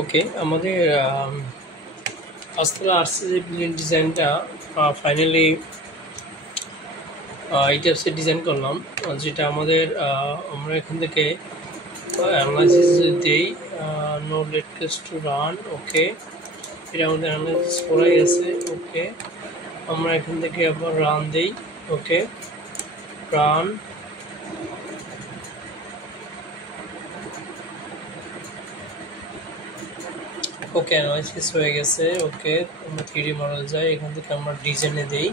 ওকে, আমাদের আজকাল আসছে যে প্লেন ডিজাইনটা ফাইনালি এইটা হচ্ছে ডিজাইন করলাম, যেটা আমাদের আমরা এখান থেকে অ্যানালাইসিস দিই। No let case to run. Okay, এটা আমাদের অ্যানালাইসিস করাই আছে। ওকে, আমরা এখান থেকে আবার রান দিই। ওকে, রান। ওকে, অ্যানালাইসিস হয়ে গেছে। ওকে, আমরা 3D মডেল যাই, এখান থেকে আমরা ডিজাইনে দিই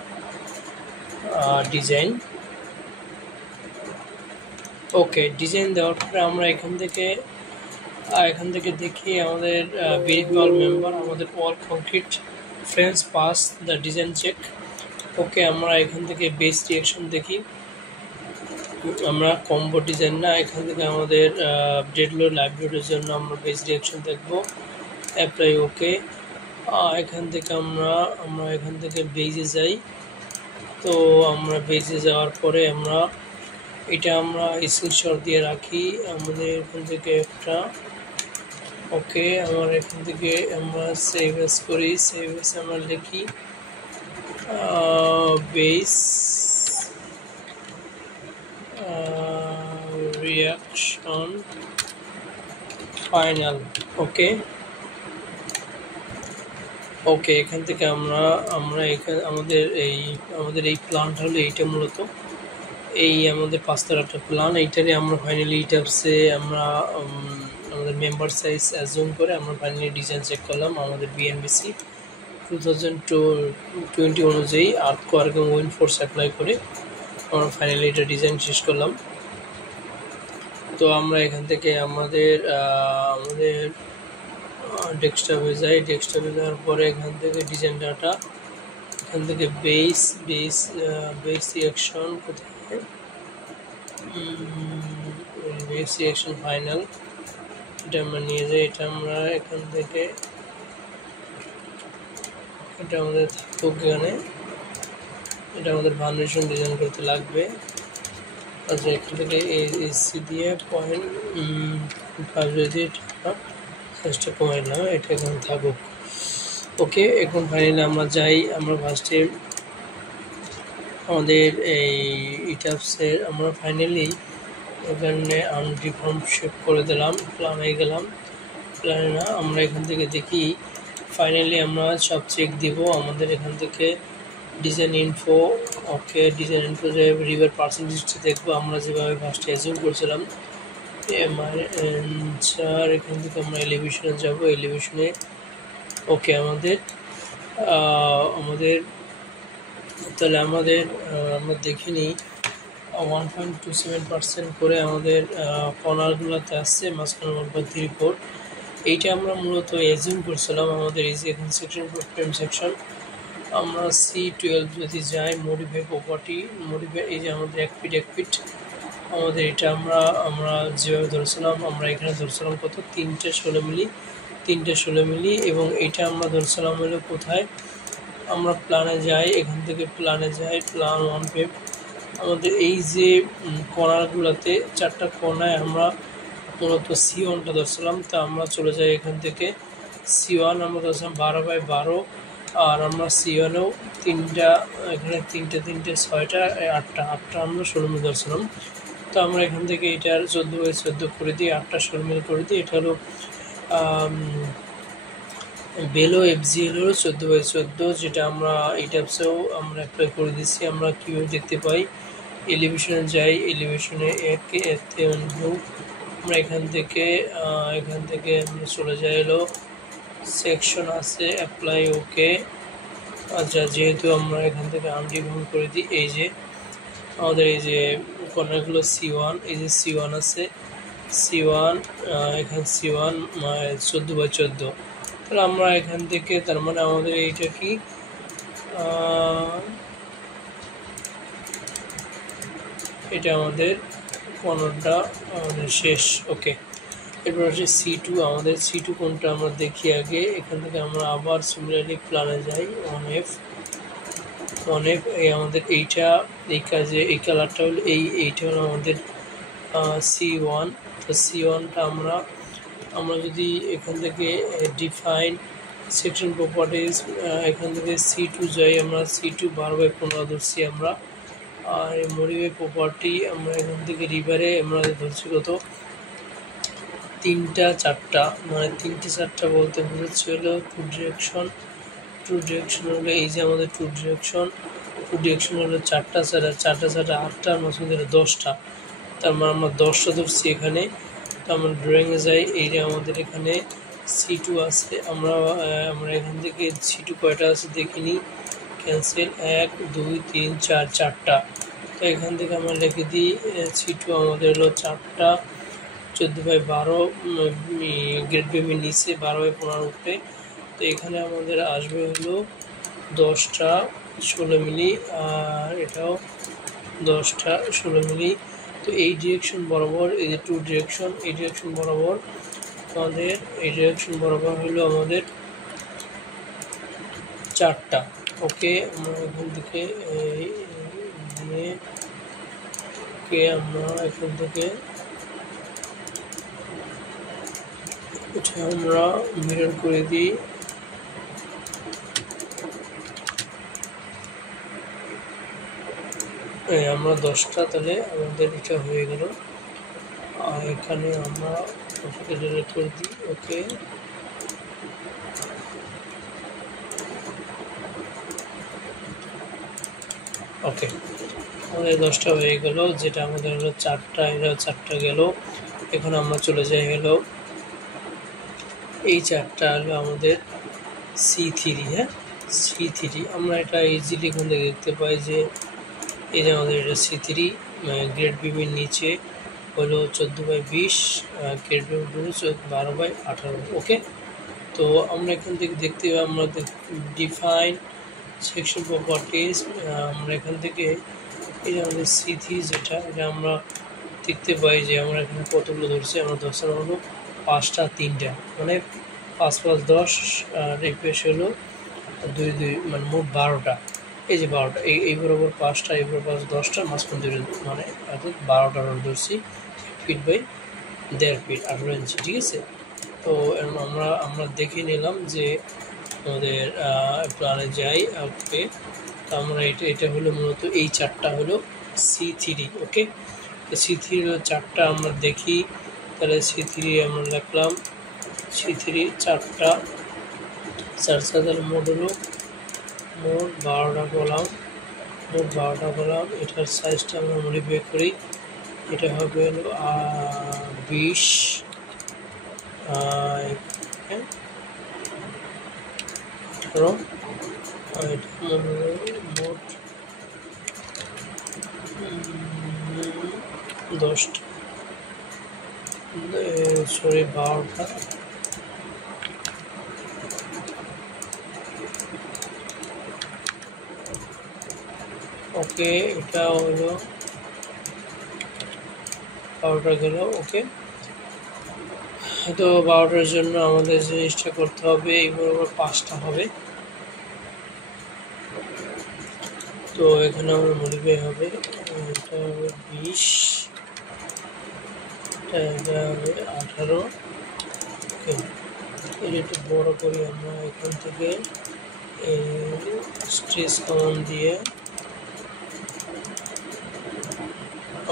ডিজাইন। ওকে, ডিজাইন দেওয়ার পরে আমরা এখান থেকে দেখি আমাদের ভেরিফাই অল মেম্বার, আমাদের all concrete friends pass the design check. Okay, আমরা এখান থেকে বেস রিঅ্যাকশন দেখি। আমরা কম্বো ডিজাইন না, এখান থেকে আমাদের ডেড লোড লাইভ লোডের জন্য আমরা বেস রিঅ্যাকশন দেখব। অ্যাপ্লাই। ওকে, এখান থেকে আমরা এখান থেকে বেজে যাই। তো আমরা বেজে যাওয়ার পরে আমরা স্ক্রিনশট দিয়ে রাখি আমাদের এখান থেকে একটা। ওকে, আমার এখান থেকে আমরা সেভ এস করি। সেভ এস আমরা লিখি বেস রিঅ্যাকশন ফাইনাল। ওকে, এখান থেকে আমরা এখানে আমাদের এই প্ল্যানটা হলো এইটা, মূলত এই আমাদের 5 একটা প্ল্যান। এইটারে আমরা ফাইনালি ইটাপসে আমরা আমাদের মেম্বার সাইজ অ্যাজুম করে আমরা ফাইনালি ডিজাইন চেক করলাম আমাদের বিএনবিসি 2020 অনুযায়ী আর্থকোয়ার্ক এবং উইন্ড ফোর্স অ্যাপ্লাই করে আমরা ফাইনালি এটা ডিজাইন শেষ করলাম। তো আমরা এখান থেকে আমাদের ডেস্কটপে যাই। ডেস্কটপে যাওয়ার পরে এখান থেকে ডিজাইন ডাটা, এখান থেকে বেস রিঅ্যাকশন কোথায়, বেস রিঅ্যাকশন ফাইনাল, এটা আমরা নিয়ে যাই। এটা আমরা এখান থেকে এটা আমাদের থাকুক এখানে, এটা আমাদের ভার্নিশন ডিজাইন করতে লাগবে। আচ্ছা, এখান থেকে এসি দিয়ে পয়েন্ট চেষ্টা কমাই না, এটা এখন থাকুক। ওকে, এখন ফাইনালি আমরা যাই। আমরা ফার্স্টে আমাদের এই ইটাপসের আমরা ফাইনালি এখানে আনডিফর্ম শেপ করে দিলাম। প্ল্যানে গেলাম, প্ল্যানে না, আমরা এখান থেকে দেখি ফাইনালি আমরা সব চেক দিব। আমাদের এখান থেকে ডিজাইন ইনফো। ওকে, ডিজাইন ইনফো যে রিভার পার্সেন্টেজটা দেখবো আমরা যেভাবে ফার্স্টে অ্যাজিউম করছিলাম। এখান থেকে আমরা এলিভেশনে যাব। এলিভেশনে ওকে, আমাদের তাহলে আমরা দেখিনি 1.27% করে আমাদের কর্নারগুলোতে আসছে, মাঝখানে 1.34। এইটা আমরা মূলত অ্যাজিউম করছিলাম আমাদের এই যে এখানে সেকশন ফ্রেম সেকশন। আমরা C12 যদি যাই, মডিফাই প্রপার্টি, মডিফাই, এই যে আমাদের এক ফিট আমাদের এটা আমরা যেভাবে ধরছিলাম, আমরা এখানে ধরছিলাম কত 316 মিলি, এবং এটা আমরা ধরছিলাম হলো কোথায়, আমরা প্ল্যানে যাই, এখান থেকে প্ল্যানে যাই, প্ল্যান 1 পেপ, আমাদের এই যে কর্নারগুলোতে 4টা কর্নায় আমরা মূলত C1টা ধরছিলাম। তা আমরা চলে যাই এখান থেকে C1 আমরা ধরছিলাম 12/12, আর আমরা C1এও এখানে তিনটে 6টা 8টা আমরা 16 মিলি ধরছিলাম। তো আমরা এখান থেকে এটার 14/14 করে দিই, 8টা 16 মিলি করে দিই। এটা হলো বেলো FGL 14/14, যেটা আমরা ইটাপসেও আমরা অ্যাপ্লাই করে দিচ্ছি। আমরা কীভাবে দেখতে পাই, এলিভেশনে যাই, এলিভেশনে আমরা এখান থেকে আমরা চলে যাই হলো সেকশন আছে, অ্যাপ্লাই। ওকে, আচ্ছা, যেহেতু আমরা এখান থেকে আনডিফর্ম করে দিই, এই যে আমাদের এই যে কর্নারগুলো C1, এই যে C1 আছে, C1 এখানে C1 14/14। তাহলে আমরা এখান থেকে, তার মানে আমাদের এইটা কি এটা আমাদের কর্নারটা আমাদের শেষ। ওকে, এরপর হচ্ছে C2। আমাদের C2 কোনটা আমরা দেখি আগে। এখান থেকে আমরা আবার সিমিলারলি প্ল্যানে যাই, 1F। এই আমাদের এইটা, এই কাজে এই কালারটা হলো এইটা হলো আমাদের C1। তো C1টা আমরা আমরা যদি এখান থেকে ডিফাইন সেকশন প্রপার্টিজ এখান থেকে C2 যাই, আমরা C2 12/15 ধরছি আমরা। আর মডিফাই প্রপার্টি আমরা এখান থেকে রিভারে আমরা ধরছি কত 3টা 4টা, মানে 3টে 4টা বলতে বোঝাচ্ছে হলো টু ডিরেকশন হলো এই যে আমাদের টু ডিরেকশন হলো 4টা 8টা, মাঝখানে 10টা, তার মানে আমরা 10টা ধরছি এখানে। তো আমরা ড্রয়িংয়ে যাই, এই যে আমাদের এখানে C2 আছে, আমরা এখান থেকে C2 কয়টা আছে দেখিনি, ক্যান্সেল 1 2 3 4 4টা। তো এখান থেকে আমরা লিখে দিই C2 আমাদের হলো 4টা, 14/12 গ্রেড বিমের নিচে, 12/15 উপরে। তো এখানে আমাদের আসবে হলো 10টা 16 মিলি, আর এটাও 10টা 16 মিলি। তো এই ডিরেকশন বরাবর, এই যে টু ডিরেকশন, এই ডিরেকশন বরাবর আমাদের, এই ডিরেকশন বরাবর হলো আমাদের 4টা। ওকে, আমরা এখান থেকে দিয়ে আমরা এখান থেকে এটা আমরা মিরর করে দিই। আমরা 10টা, তাহলে আমাদের এটা হয়ে গেল। আর এখানে আমরা ওটাকে ডিলিট করে দিই। ওকে, ওকে, আমাদের 10টা হয়ে গেল, যেটা আমাদের হলো 4টা, এটা 4টা গেল। এখন আমরা চলে যাই হলো এই 4টা হলো আমাদের C3। হ্যাঁ, C3 আমরা এটা ইজিলি এখান থেকে দেখতে পাই যে এই যে আমাদের এটা C3 গ্রেড বিমের নিচে হলো 14/20, গ্রেড বিম হলো 12/18। ওকে, তো আমরা এখান থেকে দেখতে পাই, আমরা ডিফাইন সেকশন প্রপার্টিজ, আমরা এখান থেকে এই যে আমাদের C3 যেটা, এটা আমরা দেখতে পাই যে আমরা এখানে কতগুলো ধরছি, আমরা ধরছিলাম হলো 5টা 3টা, মানে 5 + 10, আর এই পেশ হলো 2 2, মানে মোট 12টা। এই যে 12টা, এই বরাবর 5টা, এই বরাবর 10টা, মাঝখান ধরে, মানে অর্থাৎ 12টা রড ধরছি, ফিট বাই 1.5 ফিট 18 ইঞ্চি। ঠিক আছে, তো আমরা দেখে নিলাম যে আমাদের প্ল্যানে যাই। ওকে, তো আমরা এটা হলো মূলত এই 4টা হলো C3। ওকে, তো C3 হলো 4টা, আমরা দেখি তাহলে C3 আমরা লিখলাম C3 4টা, 4 তাহলে মোট হলো মোট 12টা কলাম, এটার সাইজটা আমরা মডিফাই করি, এটা হবে হলো 20, 18, আর এটা মোট 10টা, সরি 12টা। ওকে, এটা হলো 12টা গেল। ওকে, তো 12টার জন্য আমাদের জিনিসটা করতে হবে, এই বরাবর 5টা হবে। তো এখানে আমার মডিফাই হবে, এটা হবে 20, এটা হবে 18। ওকে, এটা একটু বড় করি আমরা এখান থেকে স্ট্রেস কমন দিয়ে।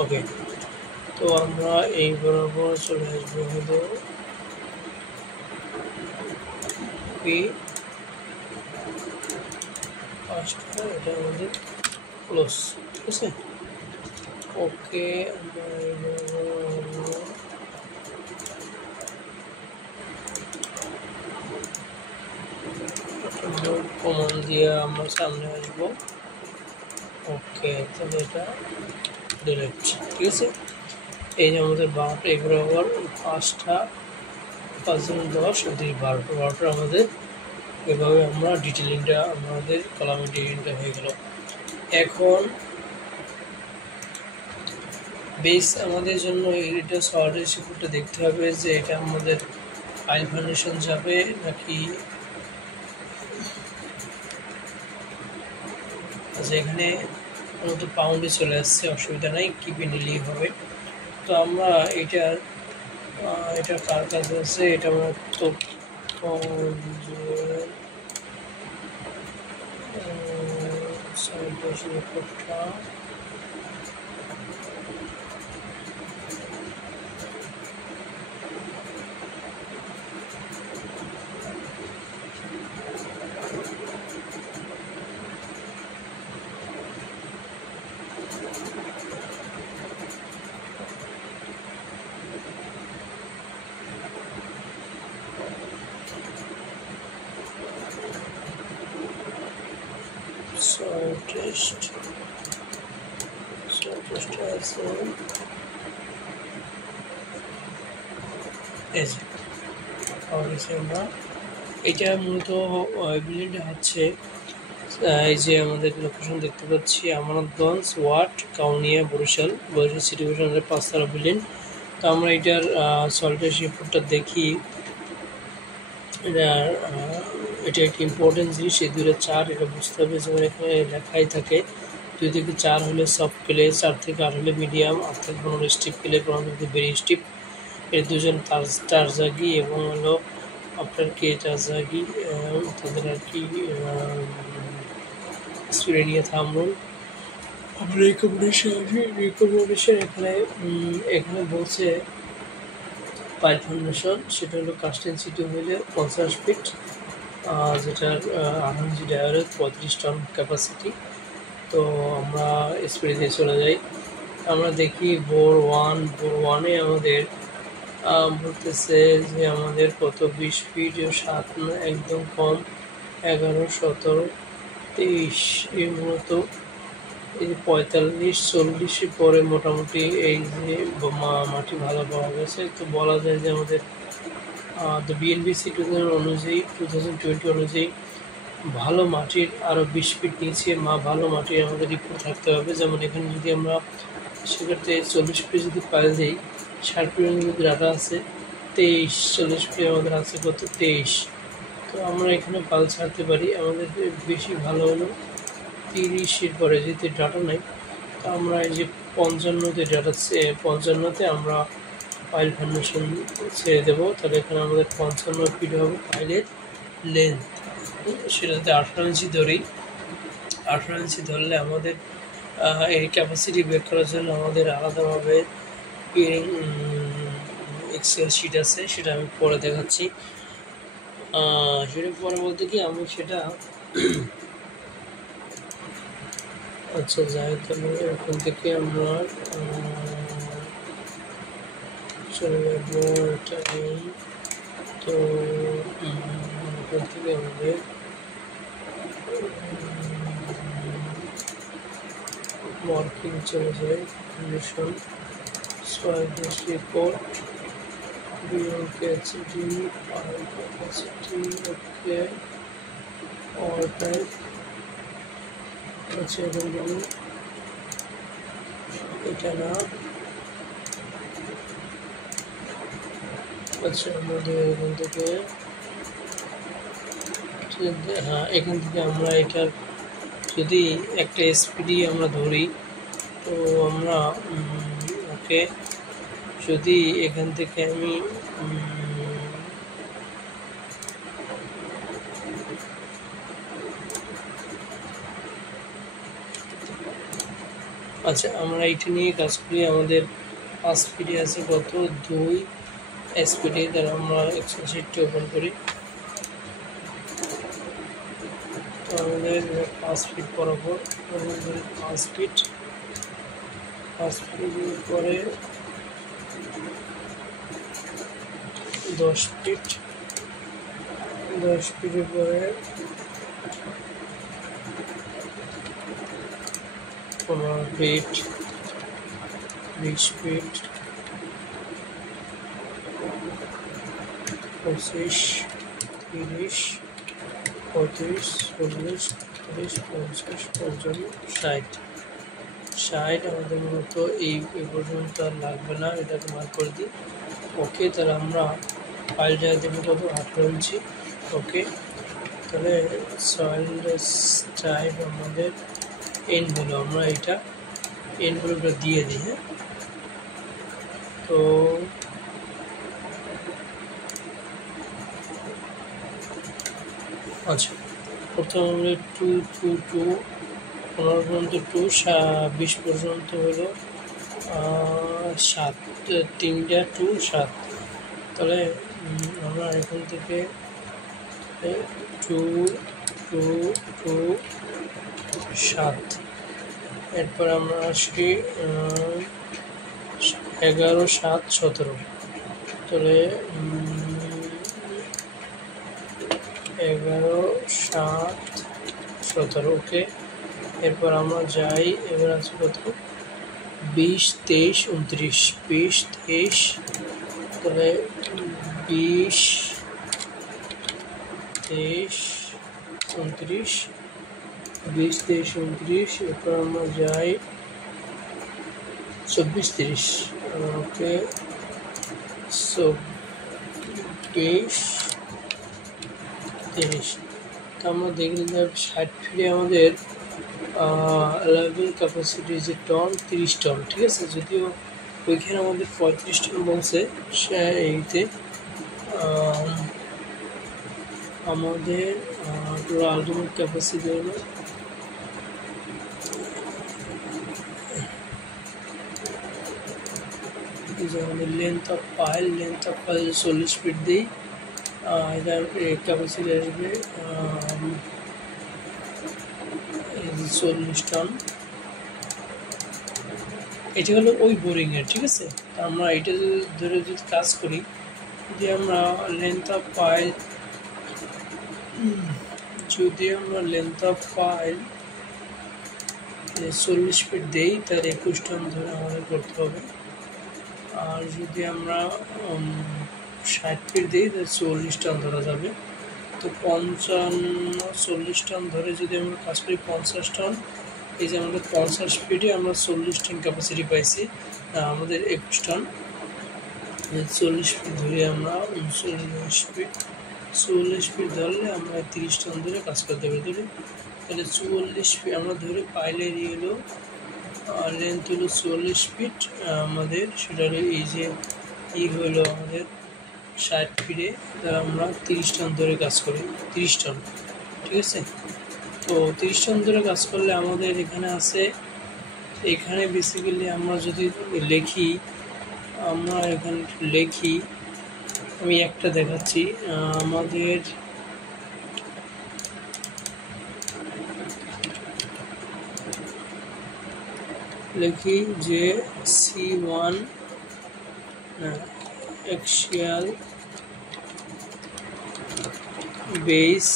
ওকে, তো আমরা এই বরাবর চলে আসবো হলো P5টা, এটা আমাদের ক্লোজ। ঠিক আছে, ওকে, আমরা এই বরাবর কমন দিয়ে আমরা সামনে আসবো। ওকে, তাহলে এটা ডিরেক্ট। ঠিক আছে, এই যে আমাদের 12টা, এই বরাবর 5টা, 5 × 10 = 12টা আমাদের এভাবে আমরা ডিটেলিংটা, আমাদের কলামের ডিটেলিংটা হয়ে গেল। এখন বেস আমাদের জন্য এটা সলিড শিপটা দেখতে হবে যে এটা আমাদের পাইল ফাউন্ডেশন যাবে নাকি, আচ্ছা এখানে মূলত পাউন্ডে চলে আসছে, অসুবিধা নাই, কিপে নিলেই হবে। তো আমরা এটার এটা কার কাছে আছে এটা আমার তথ্য রিপোর্টটা টেস্ট আছে আমরা এটা মূলত বিল্ডিংটা হচ্ছে এই যে আমাদের লোকেশন দেখতে পাচ্ছি আমানতগঞ্জ ওয়ার্ড কাউনিয়া বরিশাল সিটি কর্পোরেশনের 5তলা বিল্ডিং। তো আমরা এটার সল্টের রিপোর্টটা দেখি। এটা একটি ইম্পর্টেন্ট জিনিস, এই 2-4 এটা বুঝতে হবে, যেমন এখানে লেখাই থাকে 2 থেকে 4 হলে সফট ক্লে, 4 থেকে 8 হলে মিডিয়াম, 8 থেকে 15 স্টিপ ক্লে, 15 থেকে ভেরি স্টিপ। এর দুজন টারজাগি এবং হলো আপনার কে টারজাগি তাদের আর কি স্টুডেন্টিয়া থামরুল। রিকমেন্ডেশন এখানে বলছে পাইল ফাউন্ডেশন, সেটা হলো কাস্ট ডেনসিটি হইলে 50 ফিট, যেটার 8 ইঞ্চি ডায়ারের 35 টন ক্যাপাসিটি। তো আমরা স্পিডে দিয়ে চলে যাই। আমরা দেখি বোর ওয়ানে আমাদের বলতেছে যে আমাদের কত 20 ফিট ও 7 একদম কম, 11, 17, 23 এর মূলত এই যে 45-40 পরে মোটামুটি এই যে মাটি ভালো পাওয়া গেছে। তো বলা যায় যে আমাদের দ্য বিএনবিসি 2020 অনুযায়ী ভালো মাটির আরও 20 ফিট নিচে ভালো মাটির আমাদের রিপোর্ট থাকতে হবে। যেমন এখানে যদি আমরা সেক্ষেত্রে 40 ফিট যদি পাইল দিই, 60 ফিটের মধ্যে ডাটা আছে 23, 40 ফিট আমাদের আছে কত 23। তো আমরা এখানে পাল ছাড়তে পারি। আমাদের বেশি ভালো হলো 30-এর পরে যেহেতু ডাটা নাই, তো আমরা এই যে 55-তে ডাটা 55-তে আমরা পাইল ফাউন্ডেশন ছেড়ে দেবো। তাহলে এখানে আমাদের 55 ফিট হবে পাইলের লেন্থ। সেটাতে 18 ইঞ্চি ধরি। 18 ইঞ্চি ধরলে আমাদের এই ক্যাপাসিটি বের করার জন্য আমাদের আলাদাভাবে পিয়ারিং এক্সেল শিট আছে, সেটা আমি পরে দেখাচ্ছি। সেটা পরে বলতে কি আমি সেটা আচ্ছা যাই, তাহলে এখান থেকে আমরা চলে যাবো এটাই। তো এখান থেকে আমাদের মার্কিং চলে যায়, condition soil report, capacity, oil capacity, okay, oil type, আচ্ছা এখন বলি এটা না, আচ্ছা আমাদের এখান থেকে হ্যাঁ এখান থেকে আমরা এটার যদি একটা এসপিডি আমরা ধরি, তো আমরা ওকে যদি এখান থেকে আমি আচ্ছা আমরা এইটা নিয়ে কাজ করি। আমাদের 5 ফিটে আছে কত 2 এসপিডি, তারা আমরা এক্সেল শিটটি ওপেন করি। তো আমাদের 5 ফিট বরাবর আমাদের 5 ফিট পরে 10 ফিট, 10 ফিটের পরে 15 ফিট, 20 ফিট, 25, 30, 35, 40, 40, 50, 55, 60 আমাদের মূলত এই পর্যন্ত আর লাগবে না, এটাকে মার্ক করে দিই। ওকে, তাহলে আমরা পাইলটা দেবো কত 18 ইঞ্চি। ওকে, তাহলে সয়েল টাইপ আমাদের এনগুলো আমরা এটা এনগুলোটা দিয়ে দিই। হ্যাঁ, তো আচ্ছা, প্রথমে আমরা 2 2 2 15 পর্যন্ত 2 20 পর্যন্ত হলো 7, 3টা 2 7। তাহলে আমরা এখান থেকে 2 2 2 7, এরপর আমরা আসি 11 7 17। তাহলে 11 7 17, ওকে। এরপর আমরা যাই, এবার আছে কত, 20 23 29, 20 23, তাহলে 20 23 29, 20 23 29। এরপর আমরা যাই 24 30, ওকে। 24 30। তো আমরা দেখলাম যে 60 ফিটে আমাদের অ্যালাউয়েবল ক্যাপাসিটি যে টন 30 টন, ঠিক আছে। যদিও ওইখানে আমাদের 35 টন বলছে, এইতে আমাদের আলটিমেট ক্যাপাসিটি হলো যে আমাদের লেন্থ অফ পাইল 40 ফিট দিই, এটার ক্যাপাসিটি আসবে 40 টন। এটা হলো ওই বোরিংয়ের, ঠিক আছে। তো আমরা এটা ধরে যদি কাজ করি, যদি আমরা লেন্থ অফ পাইল 40 ফিট দেই, তার 21 টন ধরে আমাদের করতে হবে। আর যদি আমরা 60 ফিট দিই, তাহলে 40 টন ধরা যাবে। তো 40 টন ধরে যদি আমরা কাজ করি, 50 টন। এই যে আমাদের 50 ফিটে আমরা 40 টন ক্যাপাসিটি পাইছি, আমাদের 21 টন। 40 ফিট ধরে আমরা 40 ফিট ধরলে আমরা 30 টন ধরে কাজ করতে পারি। তাহলে 44 ফিট আমরা ধরে পাইলের হলো লেন্থ হলো 44 ফিট আমাদের, সেটা হলো এই যে হলো আমাদের 60 ফিটে, তারা আমরা 30 টন ধরে কাজ করি, 30 টন, ঠিক আছে। তো 30 টন ধরে কাজ করলে আমাদের এখানে আছে, এখানে বেসিক্যালি আমরা যদি লিখি, আমরা এখানে লিখি, আমি একটা দেখাচ্ছি। আমাদের লিখি যে C1 axial base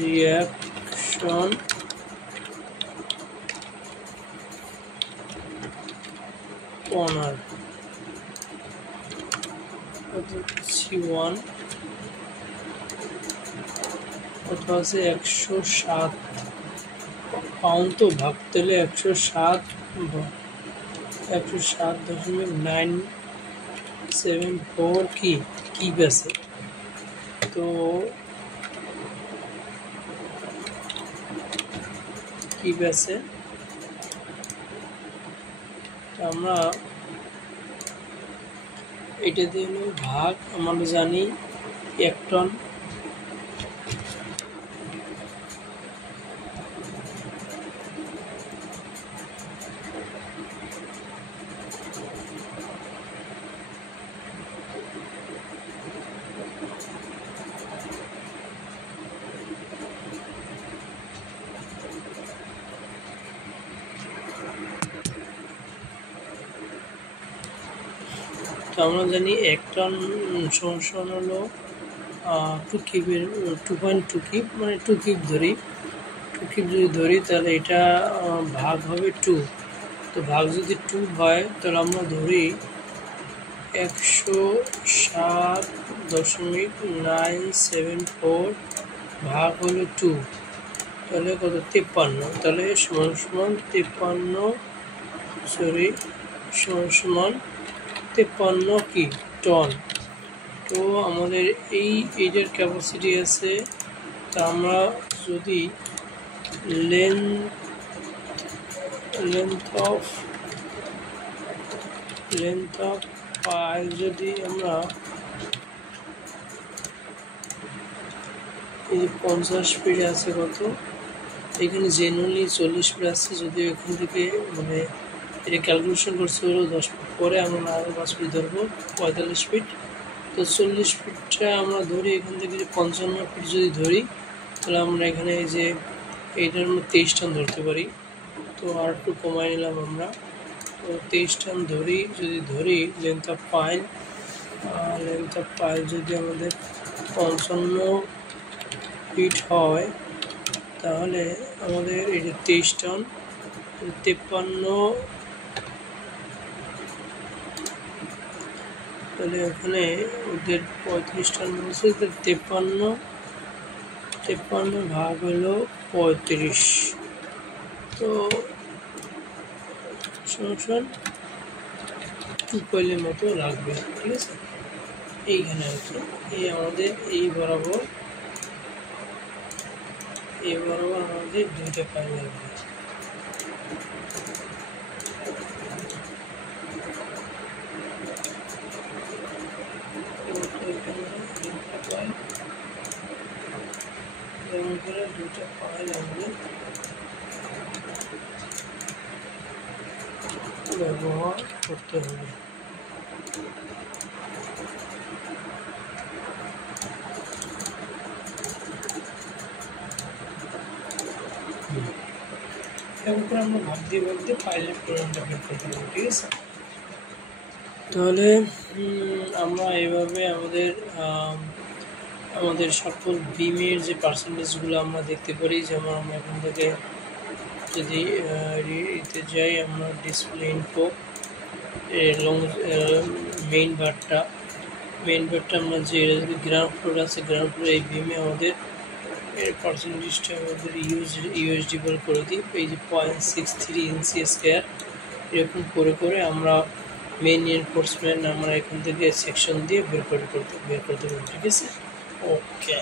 reaction corner, C1 কত আছে, 107 পাউন্ড। তো ভাবতে হলে 107.974 কি আছে। তো কি আছে, আমরা এটা দিয়ে ভাগ, আমরা জানি 1 টন। তো আমরা জানি 1 টন সমান হলো 2 কিউবের 2.2 কিউব, মানে 2 কিউব ধরি। 2 কিউব যদি ধরি, তাহলে এটা ভাগ হবে 2। তো ভাগ যদি 2 হয়, তাহলে আমরা ধরি 107.974 ভাগ হলো 2, তাহলে কত, 53। তাহলে সমান 53 কি টন। তো আমাদের এইটার ক্যাপাসিটি আছে। তা আমরা যদি লেন্থ অফ পাইল যদি আমরা এই যে 50 স্পিডে আছে কত, এখানে জেনুইনলি 40 স্পিড আসছে, যদিও এখান থেকে মানে এটা ক্যালকুলেশন করছে হলো 10 ফিট, পরে আমরা আরও 5 ফিট ধরবো 45 ফিট। তো 40 ফিটটা আমরা ধরি, এখান থেকে যে 55 ফিট যদি ধরি, তাহলে আমরা এখানে এই যে এইটার মধ্যে 23 টান ধরতে পারি। তো আর একটু কমাই নিলাম আমরা, তো 23 টান ধরি, যদি ধরি লেন্থ অফ পাইল যদি আমাদের 55 ফিট হয়, তাহলে আমাদের এই যে 23 টন 53, তাহলে ওখানে ওদের 35 টন বলছে, 53 ভাগ হলো 35, তো সমান 2 পাইলের মতো লাগবে। ঠিক আছে, এইখানে আর কি এই আমাদের এই বরাবর আমাদের 2টা পাইল লাগবে। যেমন করে 2টা পাইল আমাদের ব্যবহার করতে হবে। এরকম করে আমরা ভাগ দিয়ে পাইলের পরিমাণটা বের করতে পারবো। ঠিক আছে, তাহলে আমরা এইভাবে আমাদের সকল বিমের যে পার্সেন্টেজগুলো আমরা দেখতে পারি। যেমন আমরা এখান থেকে যদি এতে যাই, আমরা ডিসপ্লে ইনফো লং মেইন বারটা আমরা যে গ্রাউন্ড ফ্লোর আছে, গ্রাউন্ড ফ্লোর এই বিমে আমাদের এর পার্সেন্টেজটা আমাদের ইউএসডি করে দিই। এই যে 0.63 ইঞ্চি স্কোয়ার, এরকম করে আমরা মেইন এনফোর্সমেন্ট আমরা এখান থেকে সেকশন দিয়ে বের করতে পারি। ঠিক আছে, ওকে।